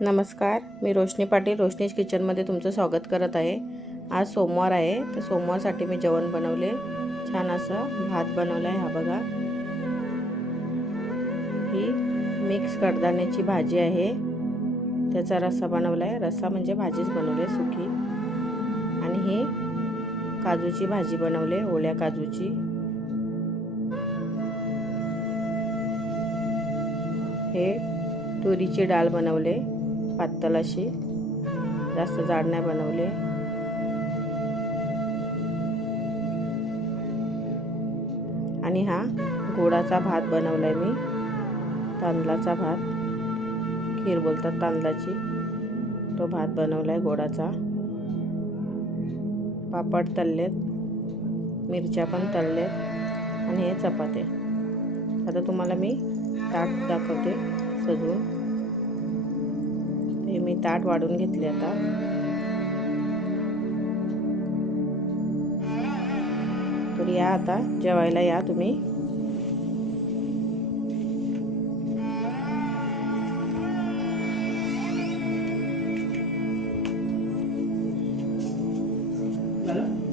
नमस्कार, मी रोशनी पाटील रोशनीज किचनमध्ये तुमचं स्वागत करत आहे। आज सोमवार आहे, तर सोमवारसाठी मी जेवण बनवले। छान असं भात बनवला आहे। हा बघा, ही मिक्स कडधान्याची भाजी आहे, त्याचा रस्सा बनवला आहे। रस्सा म्हणजे भाजीच बनवली सुकी। आणि हे काजूची भाजी बनवले, ओल्या काजूची। हे तुरीची डाळ बनवले, पातळ अशी, जास्त जाड नाही बनवले। आणि हा गोडाचा भात बनवलाय मी, तांदळाचा भात, खीर बोलतात तांदळाची, तो भात बनवलाय गोडाचा। पापड तळलेत, मिरच्या पण तळलेत आणि हे चपाती। आता तुम्हाला मी ताट दाखवते सजवून। हे मी ताट वाढून घेतले आता। तर या आता जेवायला या तुम्ही। झालं?